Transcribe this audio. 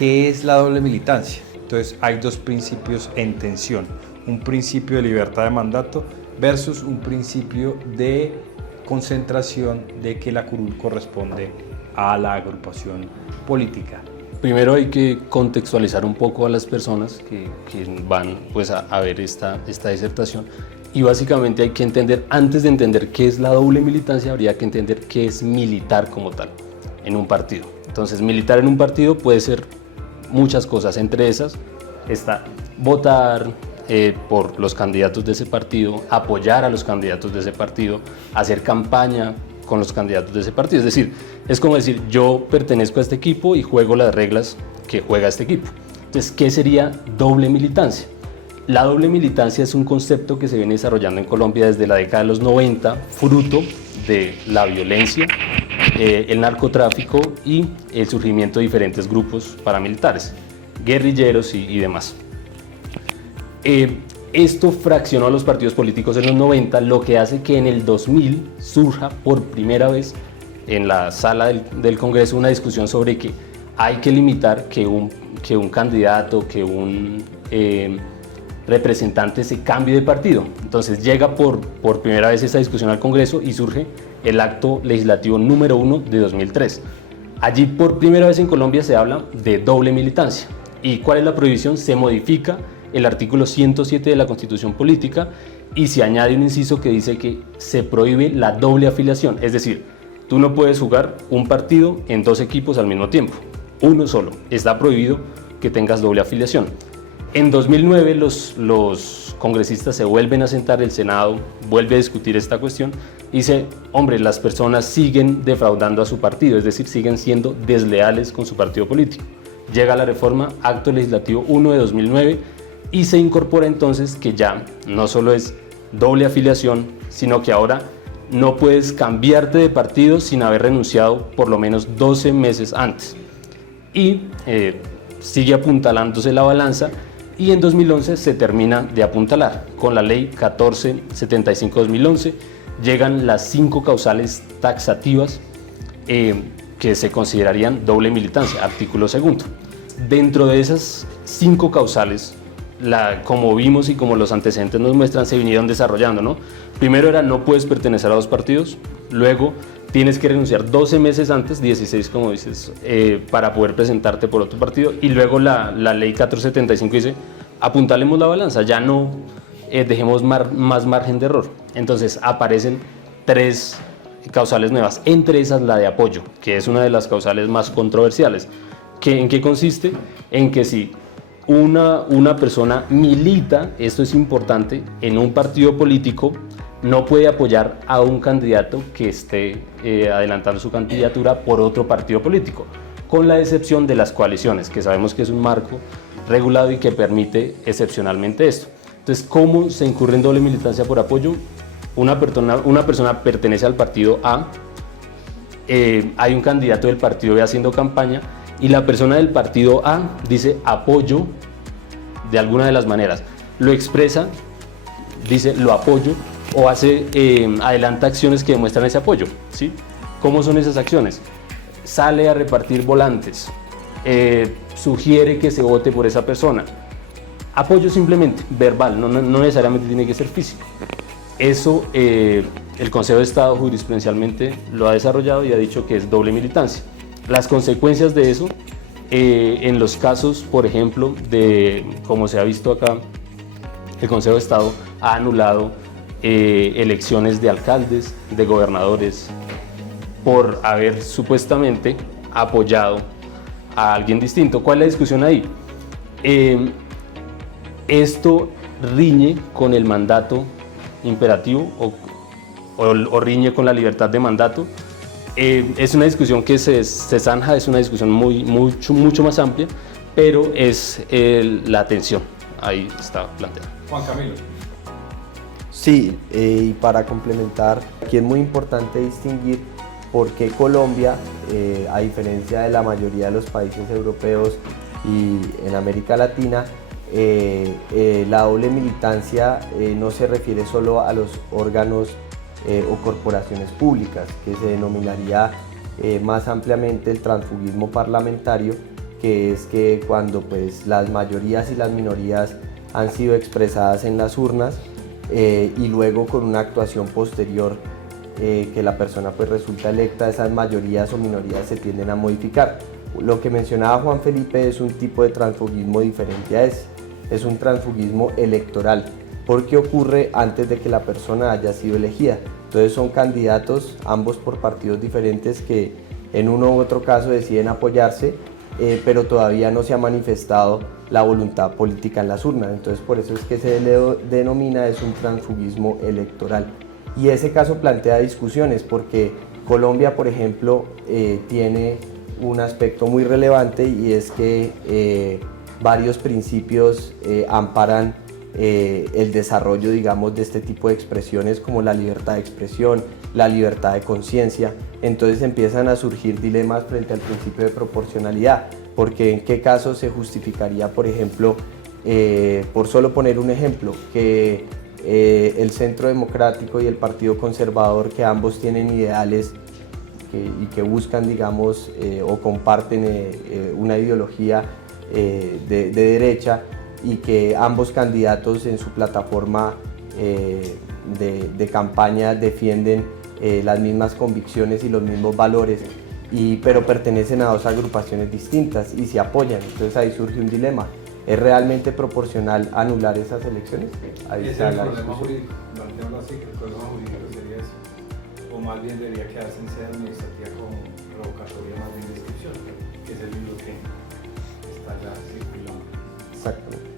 ¿Qué es la doble militancia? Entonces hay dos principios en tensión, un principio de libertad de mandato versus un principio de concentración de que la curul corresponde a la agrupación política. Primero hay que contextualizar un poco a las personas que van pues, a ver esta disertación, y básicamente hay que entender, antes de entender qué es la doble militancia, habría que entender qué es militar como tal en un partido. Entonces, militar en un partido puede ser muchas cosas, entre esas está votar por los candidatos de ese partido, apoyar a los candidatos de ese partido, hacer campaña con los candidatos de ese partido. Es decir, es como decir, yo pertenezco a este equipo y juego las reglas que juega este equipo. Entonces, ¿qué sería doble militancia? La doble militancia es un concepto que se viene desarrollando en Colombia desde la década de los 90, fruto de la violencia, el narcotráfico y el surgimiento de diferentes grupos paramilitares, guerrilleros y demás. Esto fraccionó a los partidos políticos en los 90, lo que hace que en el 2000 surja por primera vez en la sala del Congreso una discusión sobre que hay que limitar que un candidato, que un representante se cambie de partido. Entonces llega por primera vez esta discusión al Congreso y surge el acto legislativo número 1 de 2003. Allí por primera vez en Colombia se habla de doble militancia. ¿Y cuál es la prohibición? Se modifica el artículo 107 de la Constitución Política y se añade un inciso que dice que se prohíbe la doble afiliación, es decir, tú no puedes jugar un partido en dos equipos al mismo tiempo, uno solo, está prohibido que tengas doble afiliación. En 2009 los congresistas se vuelven a sentar, el Senado vuelve a discutir esta cuestión y dice, hombre, las personas siguen defraudando a su partido, es decir, siguen siendo desleales con su partido político. Llega la reforma, acto legislativo 1 de 2009, y se incorpora entonces que ya no solo es doble afiliación, sino que ahora no puedes cambiarte de partido sin haber renunciado por lo menos 12 meses antes. Y sigue apuntalándose la balanza y en 2011 se termina de apuntalar. Con la ley 1475-2011 llegan las 5 causales taxativas que se considerarían doble militancia, artículo 2. Dentro de esas 5 causales, como vimos y como los antecedentes nos muestran, se vinieron desarrollando, ¿no? Primero era no puedes pertenecer a dos partidos, luego tienes que renunciar 12 meses antes, 16 como dices, para poder presentarte por otro partido, y luego la ley 1475 dice, apuntalemos la balanza, ya no dejemos más margen de error. Entonces aparecen 3 causales nuevas, entre esas la de apoyo, que es una de las causales más controversiales. ¿En qué consiste? En que si una persona milita, esto es importante, en un partido político, no puede apoyar a un candidato que esté adelantando su candidatura por otro partido político, con la excepción de las coaliciones, que sabemos que es un marco regulado y que permite excepcionalmente esto. Entonces, ¿cómo se incurre en doble militancia por apoyo? Una persona pertenece al partido A, hay un candidato del partido B haciendo campaña, y la persona del partido A dice apoyo de alguna de las maneras, lo expresa, dice lo apoyo, o adelanta acciones que demuestran ese apoyo, ¿sí? ¿Cómo son esas acciones? Sale a repartir volantes, sugiere que se vote por esa persona. Apoyo simplemente, verbal, no necesariamente tiene que ser físico. Eso el Consejo de Estado jurisprudencialmente lo ha desarrollado y ha dicho que es doble militancia. Las consecuencias de eso, en los casos, por ejemplo, como se ha visto acá, el Consejo de Estado ha anulado elecciones de alcaldes, de gobernadores, por haber supuestamente apoyado a alguien distinto. ¿Cuál es la discusión ahí? Esto riñe con el mandato imperativo o riñe con la libertad de mandato. Es una discusión que se zanja, es una discusión mucho más amplia, pero es la tensión, ahí está planteada. Juan Camilo. Sí, y para complementar, aquí es muy importante distinguir por qué Colombia, a diferencia de la mayoría de los países europeos y en América Latina, la doble militancia no se refiere solo a los órganos o corporaciones públicas, que se denominaría más ampliamente el transfugismo parlamentario, que es que cuando pues las mayorías y las minorías han sido expresadas en las urnas y luego con una actuación posterior que la persona pues resulta electa, esas mayorías o minorías se tienden a modificar. Lo que mencionaba Juan Felipe es un tipo de transfugismo diferente a ese, es un transfugismo electoral, porque ocurre antes de que la persona haya sido elegida. Entonces son candidatos, ambos por partidos diferentes, que en uno u otro caso deciden apoyarse, pero todavía no se ha manifestado la voluntad política en las urnas. Entonces por eso es que se le denomina es un transfugismo electoral. Y ese caso plantea discusiones porque Colombia, por ejemplo, tiene un aspecto muy relevante y es que varios principios amparan el desarrollo, digamos, de este tipo de expresiones como la libertad de expresión, la libertad de conciencia. Entonces empiezan a surgir dilemas frente al principio de proporcionalidad, porque en qué caso se justificaría, por ejemplo, por solo poner un ejemplo, que el Centro Democrático y el Partido Conservador, que ambos tienen ideales y que buscan, digamos, o comparten una ideología de derecha, y que ambos candidatos en su plataforma de campaña defienden las mismas convicciones y los mismos valores, pero pertenecen a dos agrupaciones distintas y se apoyan. Entonces ahí surge un dilema. ¿Es realmente proporcional anular esas elecciones? Ahí Ese está es el la problema discusión. jurídico, plantearlo así, que el problema jurídico sería eso. O más bien debería quedarse en sede administrativa como revocatoria más bien de inscripción, que es el libro que está ya circulando. Exactamente.